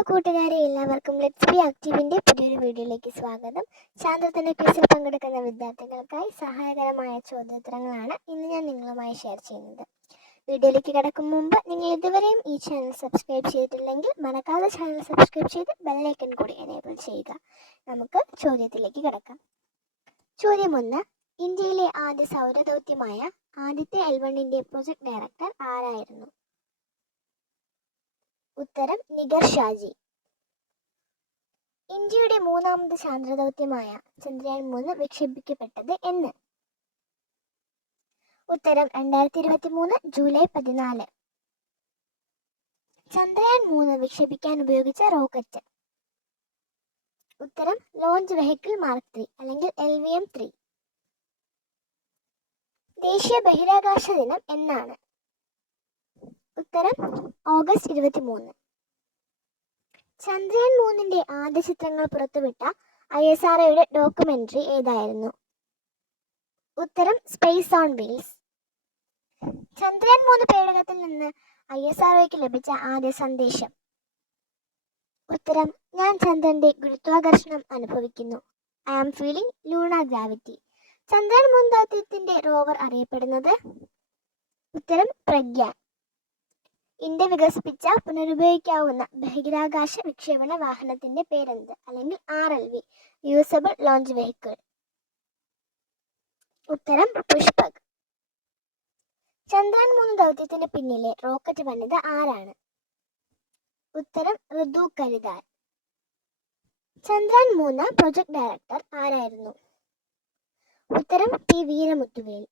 Hello കൂട്ടുകാരെ, എല്ലാവർക്കും let's be ആക്റ്റീവിൻ്റെ പുതിയൊരു വീഡിയോയിലേക്ക് സ്വാഗതം. ചാന്ദ്രത്തിൻ്റെ ക്വിസിൽ പങ്കെടുക്കുന്ന വിദ്യാർത്ഥികൾക്കായി സഹായകരമായ ചോദ്യോത്തരങ്ങളാണ് ഇന്ന് ഞാൻ നിങ്ങളുമായി ഷെയർ ചെയ്യുന്നത്. വീഡിയോയിലേക്ക് കടക്കും മുമ്പ് നിങ്ങൾ ഇതുവരെയും ഈ ചാനൽ സബ്സ്ക്രൈബ് ചെയ്തിട്ടില്ലെങ്കിൽ മറക്കാതെ ചാനൽ സബ്സ്ക്രൈബ് ചെയ്ത് ബെല്ലൈക്കൺ കൂടി എനേബിൾ ചെയ്യുക. നമുക്ക് ചോദ്യത്തിലേക്ക് കടക്കാം. ചോദ്യം 1. ഇന്ത്യയിലെ ആദ്യ സൗരദൗത്യമായ ആദിത്യ L1ന്റെ പ്രൊജക്ട് ഡയറക്ടർ ആരായിരുന്നു? ഉത്തരം നിഗർ ഷാജി. ഇന്ത്യയുടെ മൂന്നാമത് ചാന്ദ്രദൗത്യമായ ചന്ദ്രയാൻ 3 വിക്ഷേപിക്കപ്പെട്ടത് എന്ന്? ഉത്തരം 2023 ജൂലൈ 14. ചന്ദ്രയാൻ 3 വിക്ഷേപിക്കാൻ ഉപയോഗിച്ച റോക്കറ്റ്? ഉത്തരം ലോഞ്ച് വെഹിക്കിൾ മാർക്ക് 3 അല്ലെങ്കിൽ LVM-3. ദേശീയ ബഹിരാകാശ ദിനം എന്നാണ്? ഉത്തരം ഓഗസ്റ്റ് 23. ചന്ദ്രയാൻ 3ന്റെ ആദ്യ ചിത്രങ്ങൾ പുറത്തുവിട്ട ISROയുടെ ഡോക്യുമെന്ററി ഏതായിരുന്നു? ഉത്തരം സ്പേസ് ഓൺ വീൽസ്. ചന്ദ്രയാൻ 3 പേടകത്തിൽ നിന്ന് ISROയ്ക്ക് ലഭിച്ച ആദ്യ സന്ദേശം? ഉത്തരം ഞാൻ ചന്ദ്രന്റെ ഗുരുത്വാകർഷണം അനുഭവിക്കുന്നു. I am feeling lunar gravity. Chandrayaan 3 ദൗത്യത്തിന്റെ റോവർ അറിയപ്പെടുന്നത്? ഉത്തരം പ്രഗ്യാൻ. ഇന്ത്യ വികസിപ്പിച്ച പുനരുപയോഗിക്കാവുന്ന ബഹിരാകാശ വിക്ഷേപണ വാഹനത്തിന്റെ പേരെന്ത്? അല്ലെങ്കിൽ RLV, റിയൂസബിൾ ലോഞ്ച് വെഹിക്കിൾ. ഉത്തരം പുഷ്പക്. ചന്ദ്രയാൻ 3 ദൗത്യത്തിന് പിന്നിലെ റോക്കറ്റ് പണിത് ആരാണ്? ഉത്തരം ഋതു കരിതാൽ. ചന്ദ്രയാൻ 3 പ്രൊജക്ട് ഡയറക്ടർ ആരായിരുന്നു? ഉത്തരം P വീരമുത്തുവേൽ.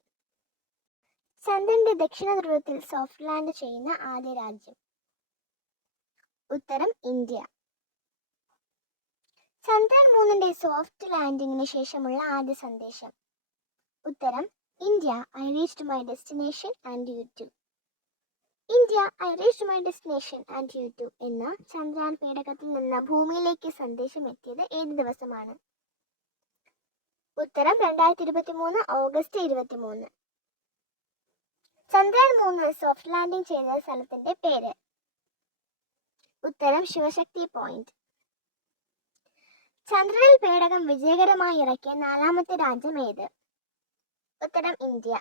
ചന്ദ്രന്റെ ദക്ഷിണ ധ്രുവത്തിൽ സോഫ്റ്റ് ലാൻഡ് ചെയ്യുന്ന ആദ്യ രാജ്യം? ഉത്തരം ഇന്ത്യ. ചന്ദ്രയാൻ 3ന്റെ സോഫ്റ്റ് ലാൻഡിങ്ങിന് ശേഷമുള്ള ആദ്യ സന്ദേശം? ഉത്തരം India I reached my destination and you too. India I reached my destination and you too എന്ന ചന്ദ്രയാൻ പേടകത്തിൽ നിന്ന് ഭൂമിയിലേക്ക് സന്ദേശം എത്തിയത് ഏത് ദിവസമാണ്? ഉത്തരം 2023 ഓഗസ്റ്റ് 23. ചന്ദ്രയാൻ 3 സോഫ്റ്റ് ലാൻഡിംഗ് ചെയ്ത സ്ഥലത്തിന്റെ പേര്? ഉത്തരം ശിവശക്തി പോയിന്റ്. ചന്ദ്രനിൽ പേടകം വിജയകരമായി ഇറക്കിയ 4ാമത്തെ രാജ്യം ഏത്? ഉത്തരം ഇന്ത്യ.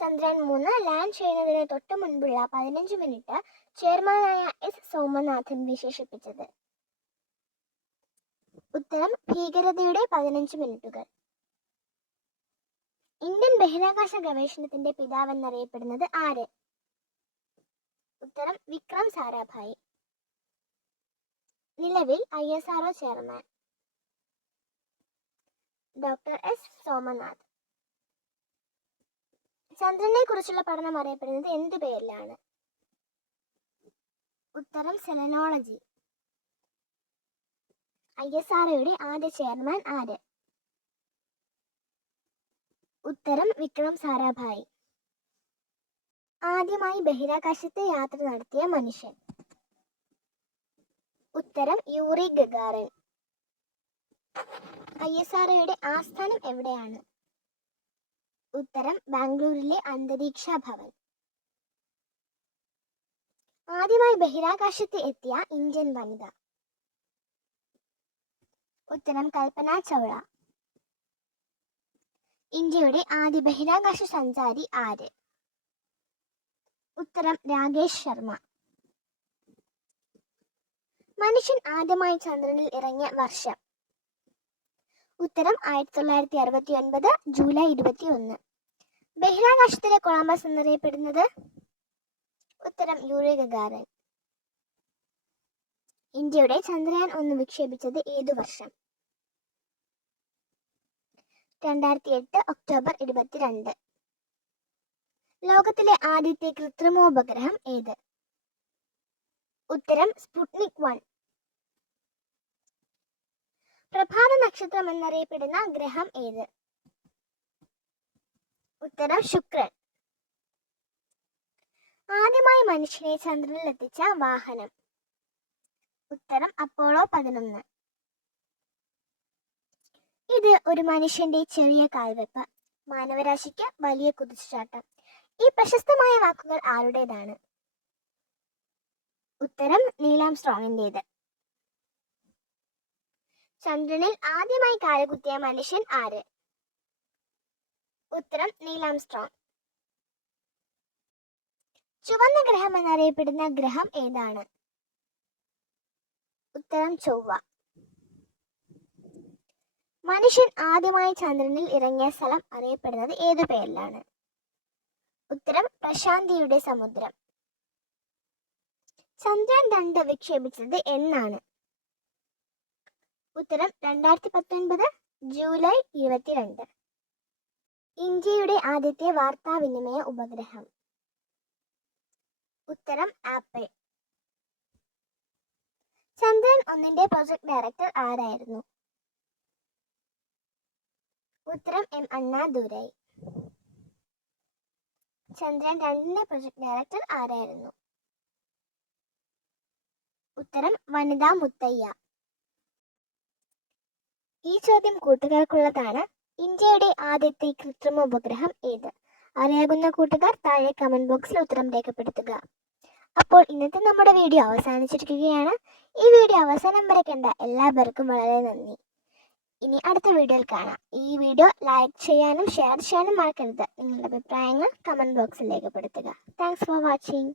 ചന്ദ്രയാൻ 3 ലാൻഡ് ചെയ്യുന്നതിന് തൊട്ടു മുൻപുള്ള 15 മിനിറ്റ് ചെയർമാനായ S സോമനാഥൻ വിശേഷിപ്പിച്ചത്? ഉത്തരം ഭീകരതയുടെ 15 മിനിറ്റുകൾ. ഇന്ത്യൻ ബഹിരാകാശ ഗവേഷണത്തിന്റെ പിതാവെന്നറിയപ്പെടുന്നത് ആര്? ഉത്തരം വിക്രം സാരാഭായി. നിലവിൽ ISRO chairman? Doctor S Somanath. ചന്ദ്രനെ കുറിച്ചുള്ള പഠനം അറിയപ്പെടുന്നത് എന്ത് പേരിലാണ്? ഉത്തരം സെലനോളജി. ISROയുടെ ആദ്യ ചെയർമാൻ ആര്? ഉത്തരം വിക്രം സാരാഭായി. ആദ്യമായി ബഹിരാകാശത്ത് യാത്ര നടത്തിയ മനുഷ്യൻ? ഉത്തരം യൂറി ഗഗാറിൻ. ISROയുടെ ആസ്ഥാനം എവിടെയാണ്? ഉത്തരം ബാംഗ്ലൂരിലെ അന്തരീക്ഷ ഭവൻ. ആദ്യമായി ബഹിരാകാശത്ത് എത്തിയ ഇന്ത്യൻ വനിത? ഉത്തരം കൽപ്പന ചൗള. ഇന്ത്യയുടെ ആദ്യ ബഹിരാകാശ സഞ്ചാരി ആര്? ഉത്തരം രാകേഷ് ശർമ്മ. മനുഷ്യൻ ആദ്യമായി ചന്ദ്രനിൽ ഇറങ്ങിയ വർഷം? ഉത്തരം 1969 ജൂലൈ 21. ബഹിരാകാശത്തിലെ കൊളംബസ് എന്നറിയപ്പെടുന്നത്? ഉത്തരം യൂറി ഗഗാറിൻ. ഇന്ത്യയുടെ ചന്ദ്രയാൻ 1 വിക്ഷേപിച്ചത് ഏതു വർഷം? 2008 ഒക്ടോബർ 22. ലോകത്തിലെ ആദ്യത്തെ കൃത്രിമോപഗ്രഹം ഏത്? ഉത്തരം സ്പുട്നിക് 1. പ്രഭാത നക്ഷത്രം എന്നറിയപ്പെടുന്ന ഗ്രഹം ഏത്? ഉത്തരം ശുക്രൻ. ആദ്യമായി മനുഷ്യനെ ചന്ദ്രനിൽ എത്തിച്ച വാഹനം? ഉത്തരം അപ്പോളോ 11. ഇത് ഒരു മനുഷ്യന്റെ ചെറിയ കാൽവെപ്പ്, മാനവരാശിക്ക് വലിയ കുതിച്ചുചാട്ടം. ഈ പ്രശസ്തമായ വാക്കുകൾ ആരുടേതാണ്? ഉത്തരം നീൽ നീൽ ആംസ്ട്രോങ്ങിൻ്റേത്. ചന്ദ്രനിൽ ആദ്യമായി കാലുകുത്തിയ മനുഷ്യൻ ആര്? ഉത്തരം നീൽ ആംസ്ട്രോങ്. ചുവന്ന ഗ്രഹം എന്നറിയപ്പെടുന്ന ഗ്രഹം ഏതാണ്? ഉത്തരം ചൊവ്വ. മനുഷ്യൻ ആദ്യമായി ചന്ദ്രനിൽ ഇറങ്ങിയ സ്ഥലം അറിയപ്പെടുന്നത് ഏതു പേരിലാണ്? ഉത്തരം പ്രശാന്തിയുടെ സമുദ്രം. ചന്ദ്രൻ 2 വിക്ഷേപിച്ചത് എന്നാണ്? ഉത്തരം 2019 ജൂലൈ 22. ഇന്ത്യയുടെ ആദ്യത്തെ വാർത്താവിനിമയ ഉപഗ്രഹം? ഉത്തരം ആപ്പിൾ. ചന്ദ്രൻ 1 പ്രൊജക്ട് ഡയറക്ടർ ആരായിരുന്നു? ഉത്തരം എം അണ്ണാദുരൈ. ചന്ദ്രൻ 2 പ്രൊജക്ട് ഡയറക്ടർ ആരായിരുന്നു? ഉത്തരം വനിതാ മുത്തയ്യ. ഈ ചോദ്യം കൂട്ടുകാർക്കുള്ളതാണ്. ഇന്ത്യയുടെ ആദ്യത്തെ കൃത്രിമ ഉപഗ്രഹം ഏത്? അറിയാവുന്ന കൂട്ടുകാർ താഴെ കമന്റ് ബോക്സിൽ ഉത്തരം രേഖപ്പെടുത്തുക. അപ്പോൾ ഇന്നത്തെ നമ്മുടെ വീഡിയോ അവസാനിച്ചിരിക്കുകയാണ്. ഈ വീഡിയോ അവസാനം വരെ കണ്ട എല്ലാവർക്കും വളരെ നന്ദി. ഇനി അടുത്ത വീഡിയോയിൽ കാണാം. ഈ വീഡിയോ ലൈക്ക് ചെയ്യാനും ഷെയർ ചെയ്യാനും മറക്കരുത്. നിങ്ങളുടെ അഭിപ്രായങ്ങൾ കമന്റ് ബോക്സിൽ രേഖപ്പെടുത്തുക. Thanks for watching.